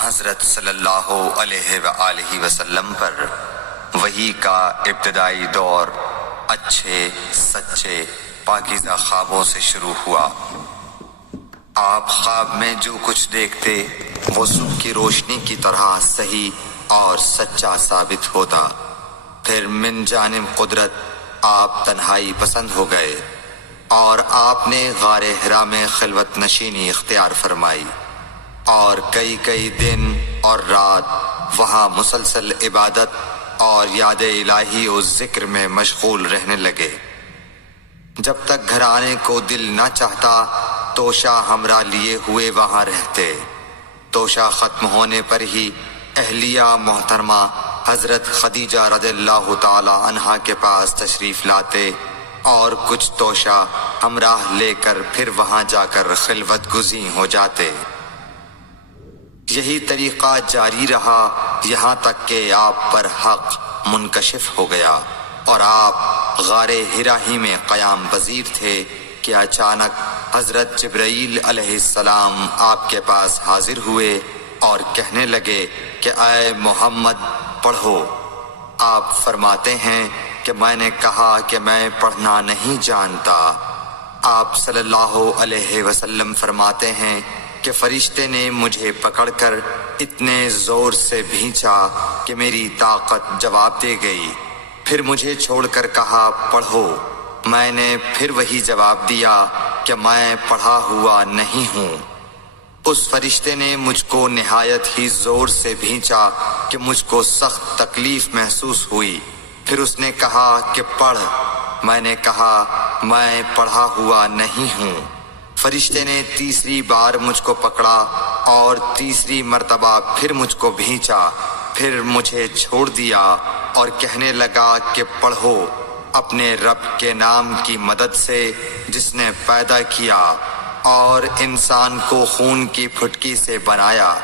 حضرت صلی اللہ علیہ وآلہ وسلم پر وحی کا ابتدائی دور اچھے سچے پاکیزہ خوابوں سے شروع ہوا۔ آپ خواب میں جو کچھ دیکھتے وہ صبح کی روشنی کی طرح صحیح اور سچا ثابت ہوتا۔ پھر من جانب قدرت آپ تنہائی پسند ہو گئے اور آپ نے غار حرا میں خلوت نشینی اختیار فرمائی اور کئی دن اور رات وہاں مسلسل عبادت اور یاد الہی و ذکر میں مشغول رہنے لگے۔ جب تک گھر آنے کو دل نہ چاہتا توشہ ہمراہ لیے ہوئے وہاں رہتے۔ توشہ ختم ہونے پر ہی اہلیہ محترمہ حضرت خدیجہ رضی اللہ تعالی عنہا کے پاس تشریف لاتے اور کچھ توشہ ہمراہ لے کر پھر وہاں جا کر خلوت گزین ہو جاتے۔ یہی طریقہ جاری رہا یہاں تک کہ آپ پر حق منکشف ہو گیا اور آپ غار حرا ہی میں قیام پذیر تھے کہ اچانک حضرت جبرائیل علیہ السلام آپ کے پاس حاضر ہوئے اور کہنے لگے کہ اے محمد پڑھو۔ آپ فرماتے ہیں کہ میں نے کہا کہ میں پڑھنا نہیں جانتا۔ آپ صلی اللہ علیہ وسلم فرماتے ہیں کہ فرشتے نے مجھے پکڑ کر اتنے زور سے بھینچا کہ میری طاقت جواب دے گئی۔ پھر مجھے چھوڑ کر کہا پڑھو۔ میں نے پھر وہی جواب دیا کہ میں پڑھا ہوا نہیں ہوں۔ اس فرشتے نے مجھ کو نہایت ہی زور سے بھینچا کہ مجھ کو سخت تکلیف محسوس ہوئی۔ پھر اس نے کہا کہ پڑھ۔ میں نے کہا میں پڑھا ہوا نہیں ہوں۔ فرشتے نے تیسری بار مجھ کو پکڑا اور تیسری مرتبہ پھر مجھ کو بھینچا۔ پھر مجھے چھوڑ دیا اور کہنے لگا کہ پڑھو اپنے رب کے نام کی مدد سے جس نے پیدا کیا اور انسان کو خون کی پھٹکی سے بنایا۔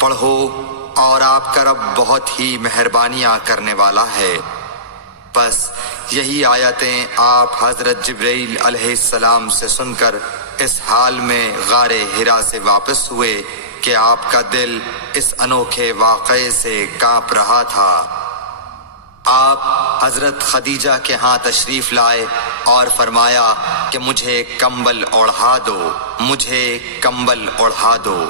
پڑھو اور آپ کا رب بہت ہی مہربانیاں کرنے والا ہے۔ بس یہی آیتیں آپ حضرت جبرائیل علیہ السلام سے سن کر اس حال میں غار حرا سے واپس ہوئے کہ آپ کا دل اس انوکھے واقعے سے کانپ رہا تھا۔ آپ حضرت خدیجہ کے ہاں تشریف لائے اور فرمایا کہ مجھے کمبل اوڑھا دو، مجھے کمبل اوڑھا دو۔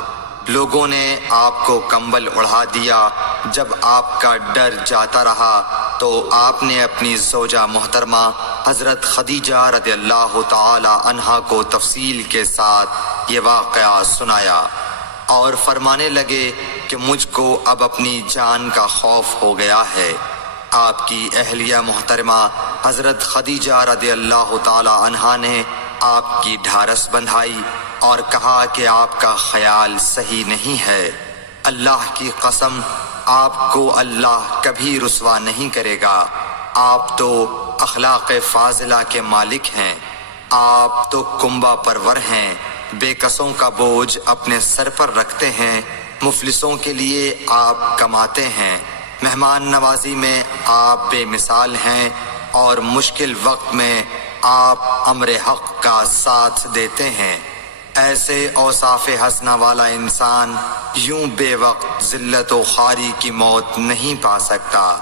لوگوں نے آپ کو کمبل اوڑھا دیا۔ جب آپ کا ڈر جاتا رہا تو آپ نے اپنی زوجہ محترمہ حضرت خدیجہ رضی اللہ تعالی عنہا کو تفصیل کے ساتھ یہ واقعہ سنایا اور فرمانے لگے کہ مجھ کو اب اپنی جان کا خوف ہو گیا ہے۔ آپ کی اہلیہ محترمہ حضرت خدیجہ رضی اللہ تعالی عنہا نے آپ کی ڈھارس بندھائی اور کہا کہ آپ کا خیال صحیح نہیں ہے۔ اللہ کی قسم آپ کو اللہ کبھی رسوا نہیں کرے گا۔ آپ تو اخلاق فاضلہ کے مالک ہیں۔ آپ تو کنبہ پرور ہیں، بے کسوں کا بوجھ اپنے سر پر رکھتے ہیں، مفلسوں کے لیے آپ کماتے ہیں، مہمان نوازی میں آپ بے مثال ہیں اور مشکل وقت میں آپ امر حق کا ساتھ دیتے ہیں۔ ایسے اوصاف حسنہ والا انسان یوں بے وقت ذلت و خواری کی موت نہیں پا سکتا۔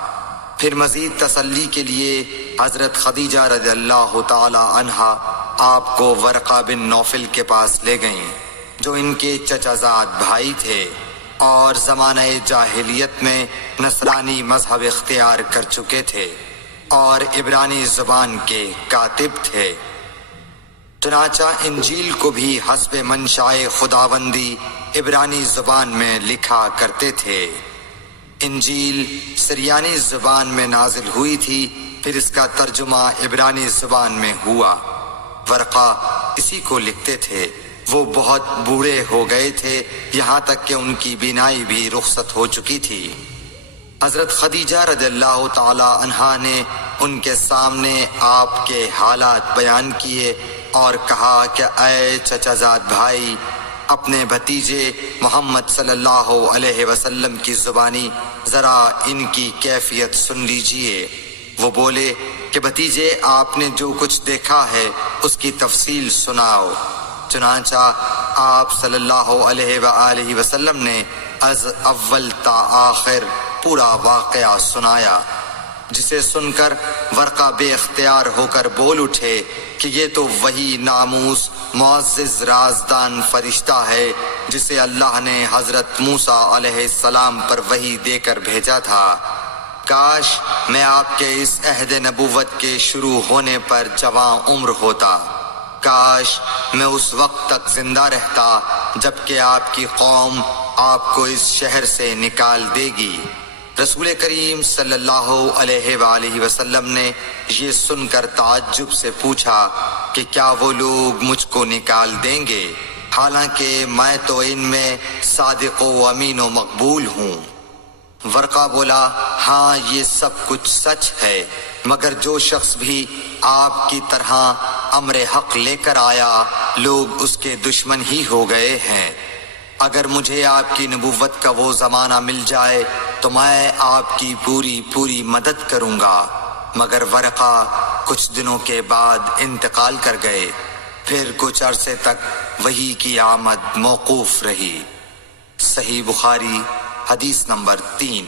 پھر مزید تسلی کے لیے حضرت خدیجہ رضی اللہ تعالی عنہا آپ کو ورقہ بن نوفل کے پاس لے گئیں جو ان کے چچا زاد بھائی تھے اور زمانہ جاہلیت میں نصرانی مذہب اختیار کر چکے تھے اور عبرانی زبان کے کاتب تھے۔ چنانچہ انجیل کو بھی حسب منشائے خداوندی عبرانی زبان میں لکھا کرتے تھے۔ انجیل سریانی زبان میں نازل ہوئی تھی، پھر اس کا ترجمہ عبرانی زبان میں ہوا۔ ورقہ اسی کو لکھتے تھے۔ وہ بہت بوڑھے ہو گئے تھے، یہاں تک کہ ان کی بینائی بھی رخصت ہو چکی تھی۔ حضرت خدیجہ رضی اللہ تعالی عنہا نے ان کے سامنے آپ کے حالات بیان کیے اور کہا کہ اے چچا زاد بھائی، اپنے بھتیجے محمد صلی اللہ علیہ وسلم کی زبانی ذرا ان کی کیفیت سن لیجئے۔ وہ بولے کہ بھتیجے آپ نے جو کچھ دیکھا ہے اس کی تفصیل سناؤ۔ چنانچہ آپ صلی اللہ علیہ وآلہ وسلم نے از اول تا آخر پورا واقعہ سنایا، جسے سن کر ورقہ بے اختیار ہو کر بول اٹھے کہ یہ تو وہی ناموس معزز رازدان فرشتہ ہے جسے اللہ نے حضرت موسیٰ علیہ السلام پر وحی دے کر بھیجا تھا۔ کاش میں آپ کے اس عہد نبوت کے شروع ہونے پر جواں عمر ہوتا، کاش میں اس وقت تک زندہ رہتا جبکہ آپ کی قوم آپ کو اس شہر سے نکال دے گی۔ رسول کریم صلی اللہ علیہ وآلہ وسلم نے یہ سن کر تعجب سے پوچھا کہ کیا وہ لوگ مجھ کو نکال دیں گے، حالانکہ میں تو ان میں صادق و امین و مقبول ہوں۔ ورقہ بولا، ہاں یہ سب کچھ سچ ہے، مگر جو شخص بھی آپ کی طرح امر حق لے کر آیا لوگ اس کے دشمن ہی ہو گئے ہیں۔ اگر مجھے آپ کی نبوت کا وہ زمانہ مل جائے تو میں آپ کی پوری مدد کروں گا، مگر ورقہ کچھ دنوں کے بعد انتقال کر گئے، پھر کچھ عرصے تک وحی کی آمد موقوف رہی۔ صحیح بخاری حدیث نمبر 3۔